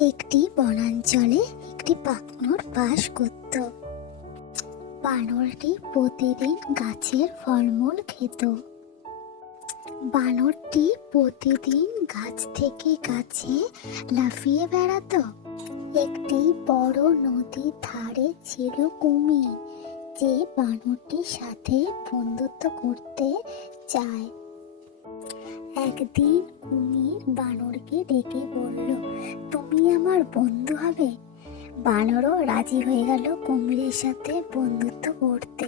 একটি বনাঞ্চলে একটি বানর বাস করত। বানরটি প্রতিদিন গাছের ফলমূল খেত। বানরটি প্রতিদিন গাছ থেকে গাছে লাফিয়ে বেড়াতো। একটি বড় নদীর ধারে ছিল কুমির, যে বানরটির সাথে বন্ধুত্ব করতে চায়। একদিন কুমির বানরকে ডেকে বলল, তুমি আমার বন্ধু হবে? বানরও রাজি হয়ে গেল কুমিরের সাথে বন্ধুত্ব করতে।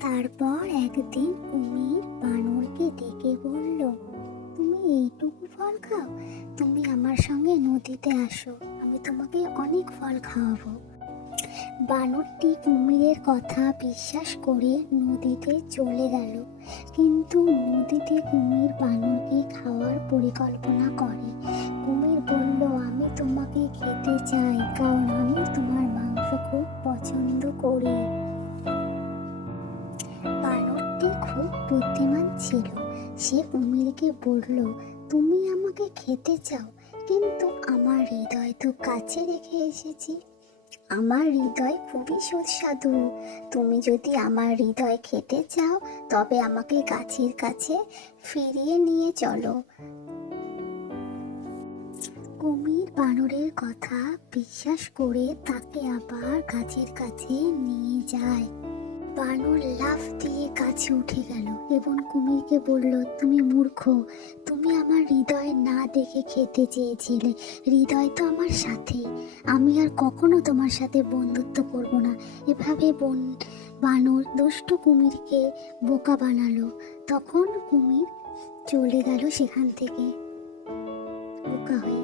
তারপর একদিন কুমির বানরকে ডেকে বলল, তুমি এইটুকু ফল খাও, তুমি আমার সঙ্গে নদীতে আসো, আমি তোমাকে অনেক ফল খাওয়াবো। বানরটি কুমিরের কথা বিশ্বাস করে নদীতে চলে গেল। কিন্তু নদীতে কুমির বানরকে খাওয়ার পরিকল্পনা করে। কুমির বলল, আমি তোমাকে খেতে চাই, কারণ আমি তোমার মাংস খুব পছন্দ করি। বানরটি খুব বুদ্ধিমান ছিল। সে কুমিরকে বলল, তুমি আমাকে খেতে চাও, কিন্তু আমার হৃদয় তো কাছে রেখে এসেছি। আমার হৃদয় খুবই সুস্বাদু। তুমি যদি আমার হৃদয় খেতে চাও, তবে আমাকে গাছের কাছে ফিরিয়ে নিয়ে চলো। কুমির বানরের কথা বিশ্বাস করে তাকে আবার গাছের কাছে নিয়ে যায়। বানর লাফ দিয়ে গাছে উঠে গেল এবং কুমিরকে বলল, তুমি মূর্খ, তুমি আমার হৃদয় না দেখে খেতে চেয়েছিলে। হৃদয় তো আমার সাথে, আমি আর কখনো তোমার সাথে বন্ধুত্ব করব না। এভাবে বানর দুষ্টু কুমিরকে বোকা বানালো। তখন কুমির চলে গেল সেখান থেকে বোকা হয়ে।